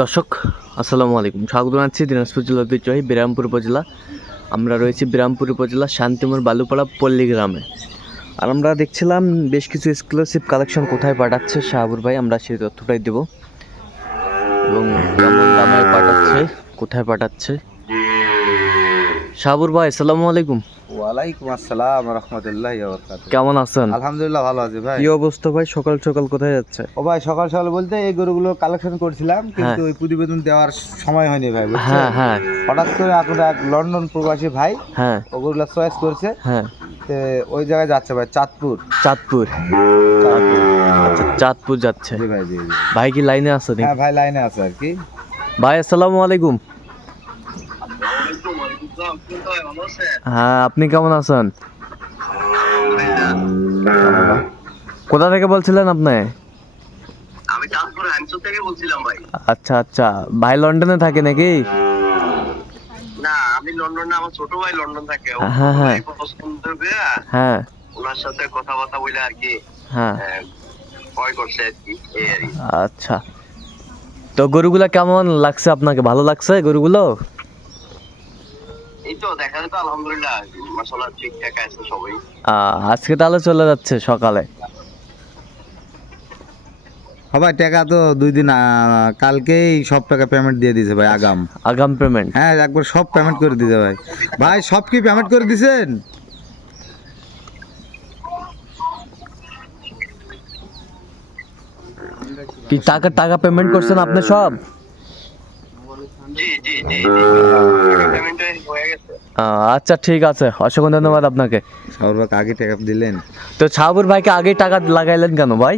দর্শক, আসসালামু আলাইকুম। স্বাগত জানাচ্ছি দিনাজপুর জেলার ঐতিহ্যবাহী বিরামপুর উপজেলা। আমরা রয়েছি বিরামপুর উপজেলা শান্তিমোর বালুপাড়া পল্লী গ্রামে। আর আমরা দেখছিলাম বেশ কিছু এক্সক্লুসিভ কালেকশন কোথায় পাঠাচ্ছে শাহাবুর ভাই, আমরা সেই তথ্যটাই দেব। এবং কেমন দামে পাঠাচ্ছে, কোথায় পাঠাচ্ছে শাহাবুর ভাই আসসালামু আলাইকুম। ওয়ালাইকুম আসসালাম রহমতুল্লাহ কেমন আছেন? আলহামদুলিল্লাহ ভালো আছি ভাই। কি অবস্থা ভাই? সকাল সকাল কোথায় যাচ্ছে ও ভাই সকাল সকাল বলতে এই গরুগুলো কালেকশন করছিলাম কিন্তু ওই প্রতিবেদন দেওয়ার সময় হয়নি ভাই হ্যাঁ হ্যাঁ। হঠাৎ করে এখন এক লন্ডন প্রবাসী ভাই হ্যাঁ। ওগুলো চয়েস করছে। হ্যাঁ। তে ওই জায়গায় যাচ্ছে ভাই চাঁদপুর। চাঁদপুর। আচ্ছা চাঁদপুর যাচ্ছে। ভাই কি লাইনে আছে হ্যাঁ ভাই লাইনে আছে আর কি। ভাই আসসালামু আলাইকুম। হ্যাঁ আপনি কেমন আছেন? কোথা থেকে বলছিলেন আপনি? আচ্ছা আচ্ছা। ভাই লন্ডনে থাকে নাকি? না আমি লন্ডনে আমার ছোট ভাই লন্ডন থাকে। হ্যাঁ, হ্যাঁ। খুবই পছন্দ করে হ্যাঁ। ওনার সাথে কথাবার্তা বলে আর কি হ্যাঁ। করছে আর কি এই আর কি। আচ্ছা। তো গরুগুলা কেমন লাগছে আপনাকে? ভালো লাগছে গরুগুলো? তো দেখা যায় আলহামদুলিল্লাহ মাসাল্লাহ ঠিকঠাক আছে সবাই। আজকে তাহলে চলে যাচ্ছে সকালে। ভাই টাকা তো দুই দিন কালকেই সব টাকা পেমেন্ট দিয়ে দিয়েছে ভাই আগাম। আগাম পেমেন্ট হ্যাঁ একবার সব পেমেন্ট করে দিয়েছে ভাই। ভাই সব কি পেমেন্ট করে দিয়েছেন? কি টাকা টাকা পেমেন্ট করছেন আপনি সব জি জি জি পেমেন্ট হয়ে গেছে আহ, আচ্ছা ঠিক আছে। অসংখ্য ধন্যবাদ আপনাকে। আগে টাকা দিলেন। তো ছাবুর ভাইকে আগেই টাকা লাগাইলেন কেন ভাই?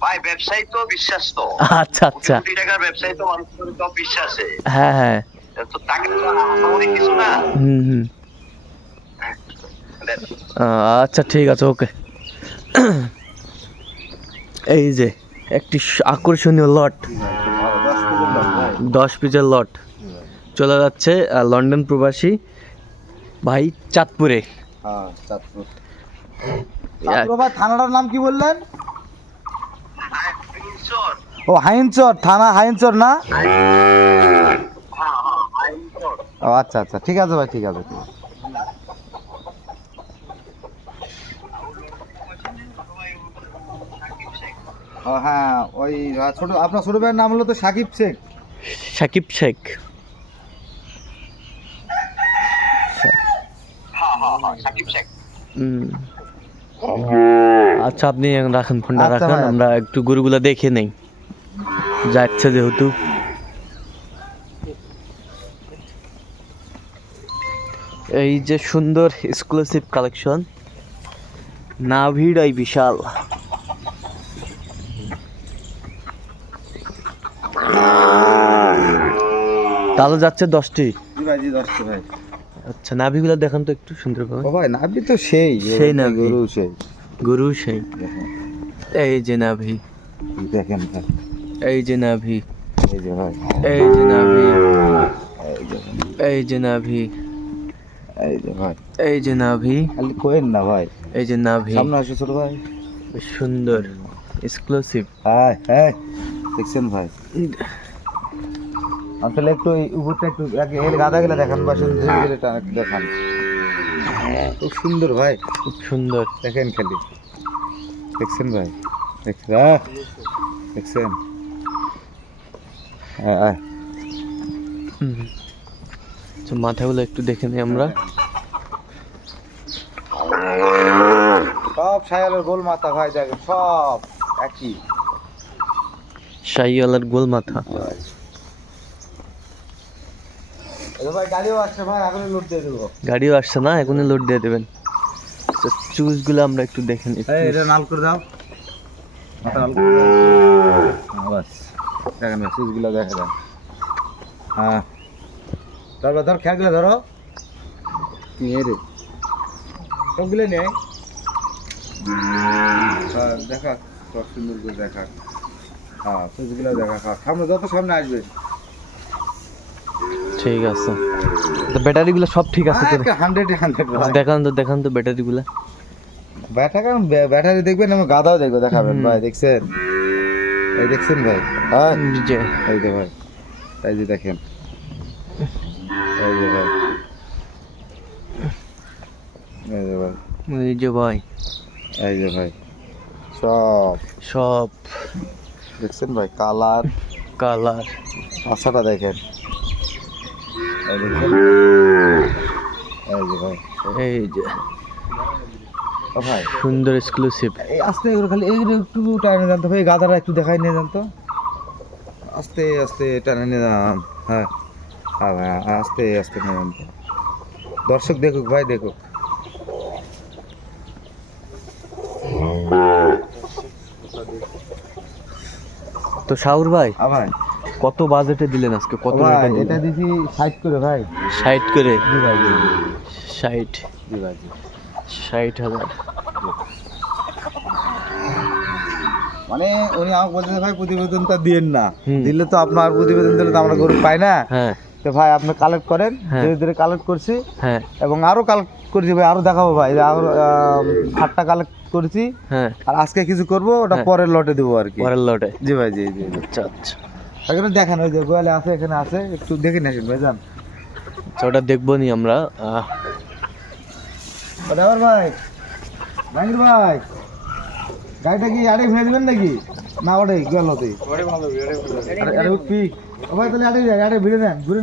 ভাই ব্যবসায়ী তো বিশ্বাস তো আচ্ছা আচ্ছা। কোটি টাকার ব্যবসায়ী তো মানুষের তো বিশ্বাসে। হ্যাঁ হ্যাঁ। তো তাকে তো আহামরি কিছু না। হুম হুম। আচ্ছা ঠিক আছে ওকে। এই যে। একটি আকর্ষণীয় লট। দশ পিসের লট। চলে যাচ্ছে লন্ডন প্রবাসী ভাই চাঁদপুরে। হ্যাঁ চাঁদপুর। চাঁদপুর ভাই থানাটার নাম কি বললেন? ও হাইনচর থানা হাইনচর না? হ্যাঁ হ্যাঁ আচ্ছা আচ্ছা ঠিক আছে ভাই ঠিক আছে ঠিক আছে। হ্যাঁ ওই ছোট আপনার ছোট ভাইয়ের নাম হলো তো সাকিব শেখ। সাকিব শেখ। হ্যাঁ হ্যাঁ হ্যাঁ সাকিব শেখ। হুম। আচ্ছা আপনি রাখেন ফোনটা আচ্ছা রাখেন আমরা একটু গরুগুলা দেখে নেই। যাচ্ছে যেহেতু। এই যে সুন্দর এক্সক্লুসিভ কালেকশন নাভিড়াই বিশাল। তাহলে যাচ্ছে দশটি। আচ্ছা নাভিগুলো দেখান তো একটু সুন্দর ও ভাই নাবি তো সেই সেই না গরু সেই। গরু সেই। এই যে নাভি। দেখেন ভাই। এই যে নাভি। এই যে ভাই। এই যে নাভি। এই যে নাভি। এই যে ভাই। এই যে নাভি। খালি কোয়েন না ভাই। এই যে নাভি। সামনে আসো ছোট ভাই। সুন্দর। এক্সক্লুসিভ হাই হ্যাঁ দেখছেন ভাই? আসলে একটু উপরটা একটু গাদা গেলে দেখান বা সুন্দর গেলে দেখান। খুব সুন্দর ভাই। খুব সুন্দর। দেখেন খালি। দেখছেন ভাই? দেখছেন দেখছেন? হ্যাঁ আচ্ছা মাথাগুলো একটু দেখে নিই আমরা। সব সায়ালের গোল মাথা ভাই দেখেন সব একই। শাহিওয়ালার গোল মাথা ভাই। গাড়িও আসছে ভাই এখনই লোড দিয়ে দেবো। গাড়িও আসছে না এখনই লোড দিয়ে দেবেন। চুজগুলো আমরা একটু দেখে নিই। এটা নাল করে দাও। মাথা নাল করে দাও। হ্যাঁ, বাস। দেখেন ভাই সুইচগুলো দেখা হ্যাঁ। তারপর ধর খেয়াগুলো ধরো। নিয়ে রে। সবগুলো নেই। হ্যাঁ, দেখা। সব সুন্দর করে দেখা। হ্যাঁ দেখা। সামনে যত সামনে আসবে। ঠিক আছে। তো ব্যাটারিগুলো সব ঠিক আছে তো? হান্ড্রেড হান্ড্রেড দেখান তো দেখান তো ব্যাটারিগুলো। ব্যাটারি ব্যাটারি দেখবেন আমি গাদাও দেখব দেখাবেন। ভাই দেখছেন? এই দেখছেন ভাই? হ্যাঁ? এই যে ভাই এই যে দেখেন। এই যে ভাই। এই যে ভাই। এই যে ভাই। এই যে ভাই। সব। সব। দেখছেন ভাই? কালার। কালার। আশাটা দেখেন। এই এই যে ভাই এই যে ও ভাই সুন্দর এক্সক্লুসিভ এই আস্তে এগুলো খালি এইগুলো একটু টানে জানতো ভাই গাদারা একটু দেখাই নিয়ে জানতো আস্তে আস্তে টানে নিয়ে যান। হ্যাঁ হ্যাঁ ভাই আস্তে আস্তে নিয়ে জানতো দর্শক দেখুক ভাই দেখুক। তো শাহুর ভাই ভাই। কত বাজেটে দিলেন আজকে? কত ভাই এটা দিছি সাইড করে ভাই। ষাট করে? জি ভাই জি। জি, ষাট। জি ভাই জি। ষাট হাজার। মানে উনি আমাকে বলতেছে ভাই প্রতিবেদনটা দিয়েন না। দিলে তো আপনার প্রতিবেদন দিলে তো আমরা গরু পাই না। হ্যাঁ। তো ভাই আপনি কালেক্ট করেন হ্যাঁ। ধীরে ধীরে কালেক্ট করছি। হ্যাঁ। এবং আরও কালেক্ট করেছি ভাই আরও দেখাবো ভাই। যে আরও সাতটা কালেক্ট করেছি। হ্যাঁ। আর আজকে কিছু করব ওটা হ্যাঁ। পরের লটে দেবো আর কি। পরের লটে জি ভাই জি জি জি। আচ্ছা আচ্ছা। এখানে দেখেন ওই যে গোয়ালে আছে এখানে আছে একটু দেখে নিয়েছেন ভাই যান আচ্ছা ওটা দেখব নি আমরা ওটা ভাই জাহাঙ্গীর ভাই। গাড়িটা কি আড়ে ফেলে দেবেন নাকি? না ওটাই গেল তুই আরে উঠবি ভাই তাহলে আড়ে যাই আড়ে ভিড়ে নেন ঘুরে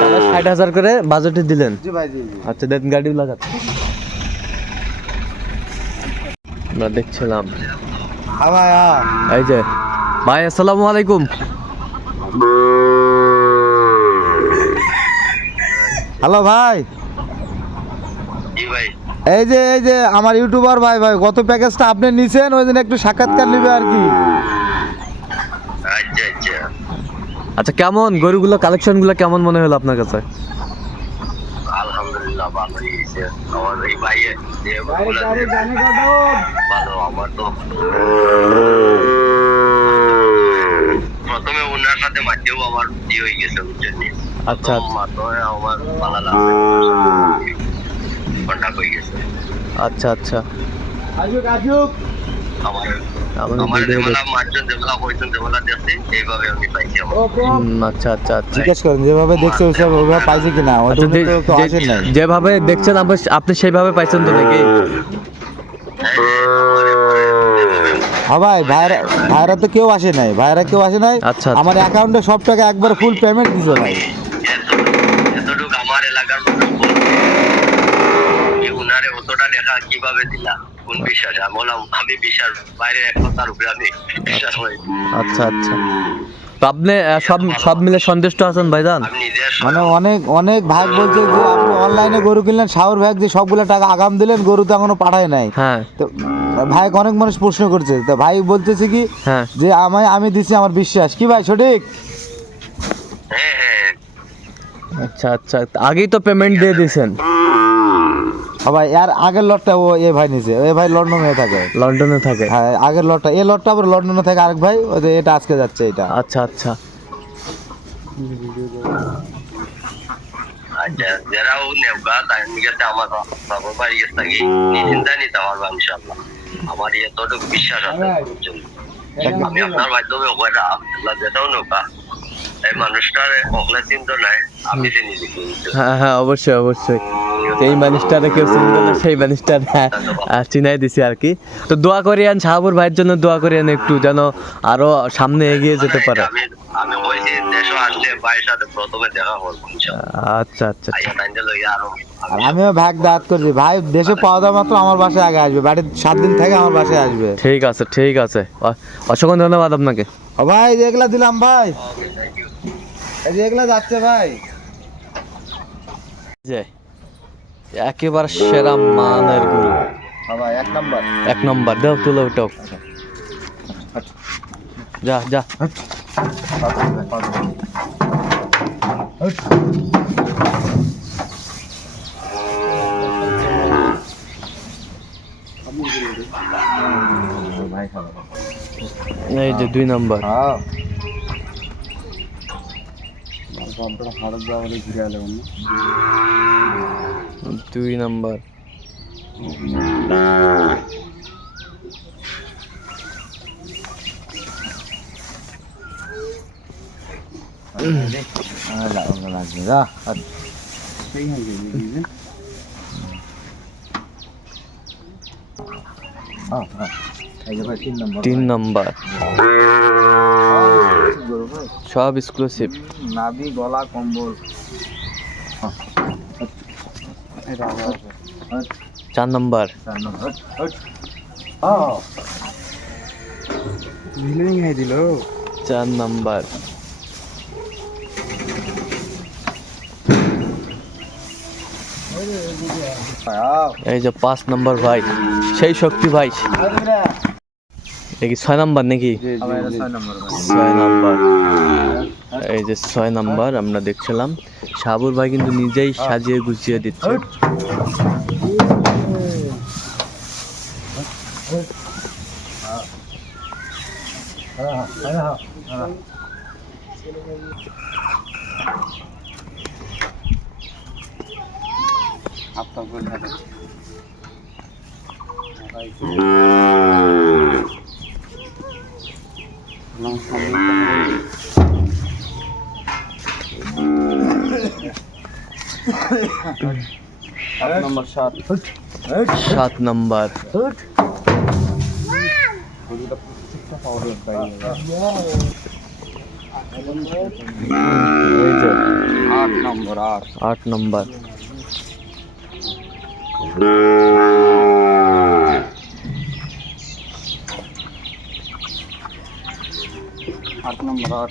তাহলে ষাট হাজার করে বাজেটে দিলেন। আচ্ছা দেন গাড়ি লাগাত আমরা দেখছিলাম। হ্যাঁ ভাই এই যে ভাই আসসালামু আলাইকুম। হ্যালো ভাই। এই যে এই যে আমার ইউটিউবার ভাই ভাই গত প্যাকেজটা আপনি নিছেন ওই দিন একটু সাক্ষাৎকার নেবে আর কি। আচ্ছা আচ্ছা। আচ্ছা কেমন? গরুগুলো কালেকশনগুলো কেমন মনে হলো আপনার কাছে? আলহামদুলিল্লাহ ভালোই হয়েছে আমার এই ভাইয়ে যে বগুলা দিয়ে- ভালো আমার তো প্রথমে ওনার সাথে মাঝেও আমার বিয়ে হয়ে গেছে বুঝছেন আচ্ছা, আচ্ছা। মাত্র আমার ভালো লাগছে কন্টাক্ট যেভাবে দেখছেন আপনি- আপনি সেইভাবে পাইছেন তো নাকি? হ্যাঁ ভাই ভাইরা ভাইরা তো কেউ আসে নাই ভাইরা কেউ আসে নাই। আচ্ছা, আচ্ছা। আমার অ্যাকাউন্টে সব টাকা একবার ফুল পেমেন্ট দিছে ভাই। বিশ্বাসে আমি বললাম আমি বিশ্বাস বাইরে এক কথার উপরে আমি বিশ্বাস করি আচ্ছা আচ্ছা। তো আপনি সব সব মিলে সন্তুষ্ট আছেন ভাইজান? মানে অনেক অনেক ভাগ বলছে যে আপনি অনলাইনে গরু কিনলেন শাওর ভাগ যে সবগুলো টাকা আগাম দিলেন গরু তো এখনও পাঠায় নাই। হ্যাঁ। তো ভাই অনেক মানুষ প্রশ্ন করছে তো ভাই বলতেছে কি হ্যাঁ। যে আমায় আমি দিছি আমার বিশ্বাস। কি ভাই সঠিক? হ্যাঁ হ্যাঁ। আচ্ছা আচ্ছা আগেই তো পেমেন্ট দিয়ে দিয়েছেন। ভাই এর আগের লটটা ও এ ভাই নিছে এ ভাই লন্ডনে থাকে। লন্ডনে থাকে? হ্যাঁ আগের লটটা এই লটটা আবার লন্ডনে থাকে আরেক ভাই ওই যে এটা আজকে যাচ্ছে এটা। আচ্ছা আচ্ছা। আচ্ছা আমার এতটুকু বিশ্বাস আছে? আমি আপনার মাধ্যমে ওখানে যেটাও নৌকা এই মানুষটার ওখানে চিন্তা নাই আমি চিনি দিচ্ছি হ্যাঁ হ্যাঁ অবশ্যই অবশ্যই। এই মানুষটারে কেউ চিনবে না সেই মানুষটার হ্যাঁ চিনাই দিছি আর কি। তো দোয়া করিয়ান শাহাবুর ভাইয়ের জন্য দোয়া করিয়ান একটু যেন আরও সামনে এগিয়ে যেতে পারে। আমি আমি ওই যে দেশে আসলে ভাইয়ের সাথে প্রথমে দেখা করব আচ্ছা আচ্ছা আর আমিও ভাগ দাঁত করছি। ভাই দেশে পাওয়া দেওয়া মাত্র আমার বাসায় আগে আসবে। বাড়ির সাত দিন থেকে আমার বাসায় আসবে। ঠিক আছে ঠিক আছে। অসংখ্য ধন্যবাদ আপনাকে। ও ভাই এগুলা দিলাম ভাই। এগুলা যাচ্ছে ভাই। যে একেবারে সেরা মানের গরু। ভাই এক নাম্বার। এক নম্বর দাও তুলো উঠাও যা যা। ভাই খাব এই যে দুই নাম্বার দুই নাম্বার Oh, oh. তিন নম্বর সব এক্সক্লুসিভ নাভি গলা কম্বল। চার নাম্বার। চার নাম্বার এই যে। পাঁচ নাম্বার ভাই। সেই শক্তি ভাই। দেখি ছয় নাম্বার নাকি? ছয় নাম্বার এই যে ছয় নাম্বার আমরা দেখছিলাম। সাবুর ভাই কিন্তু নিজেই সাজিয়ে গুছিয়ে দিচ্ছে। নম্বর সাত নাম্বার। আট নম্বর আট। নাম্বার। নম্বর আট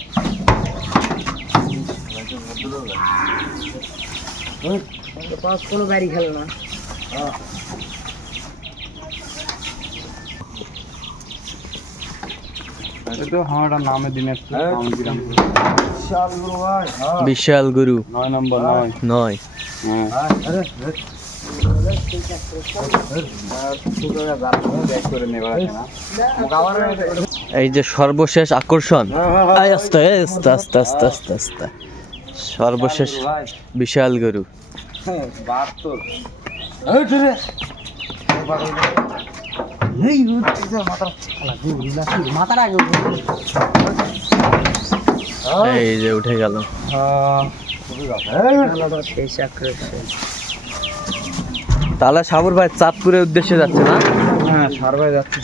কোনো বাড়ি খেলো না। এটা তো আমার নামে দিনের বিশাল গুরু ভাই বিশাল গুরু। নয় নম্বর নয়। নয়। এই যে সর্বশেষ আকর্ষণ। সর্বশেষ বিশাল গরু। এই যে উঠে গেল। শেষ আকর্ষণ। তাহলে সাবুর ভাই চাঁদপুরের উদ্দেশ্যে যাচ্ছে না? হ্যাঁ যাচ্ছে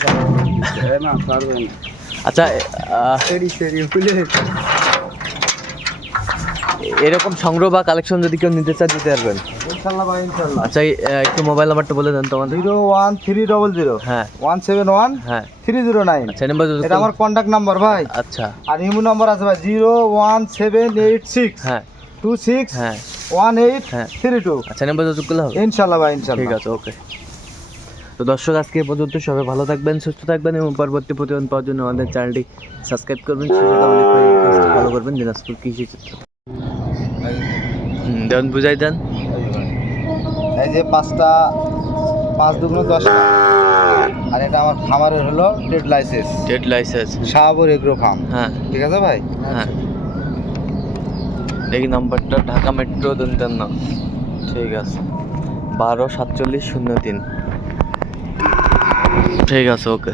না সার্ভে না। আচ্ছা এরকম সংগ্রহ বা কালেকশন যদি কেউ নিতে চায় দিতে পারবেন। আচ্ছা একটু মোবাইল নাম্বারটা বলে দেন তোমাদের। Zero one three double zero. হ্যাঁ। ওয়ান সেভেন ওয়ান হ্যাঁ। Three zero nine. আচ্ছা নাম্বার এটা আমার কন্ট্যাক্ট নাম্বার ভাই। আচ্ছা। আর ইমো নাম্বার আছে ভাই zero one seven eight six হ্যাঁ। টু সিক্স হ্যাঁ। ওয়ান এইট হ্যাঁ। Three two. আচ্ছা নাম্বার যোগ করলে হবে? ইনশাল্লাহ ভাই ইনশাল্লাহ। ঠিক আছে ওকে তো দর্শক আজকে পর্যন্ত সবাই ভালো থাকবেন সুস্থ থাকবেন এবং পরবর্তী প্রতিবেদন পাওয়ার জন্য আমাদের চ্যানেলটি সাবস্ক্রাইব করবেন ফলো করবেন দিনাজপুর কৃষি চিত্র দেন বুঝাই দেন। এই যে পাঁচটা পাঁচ দুগুলো দশটা আর এটা আমার খামারের হলো trade licence date licence Shahabur agro farm হ্যাঁ। ঠিক আছে ভাই? হ্যাঁ। দেখি নাম্বারটা ঢাকা মেট্রো দেন না ঠিক আছে। বারো সাতচল্লিশ শূন্য তিন। ঠিক আছে, ওকে।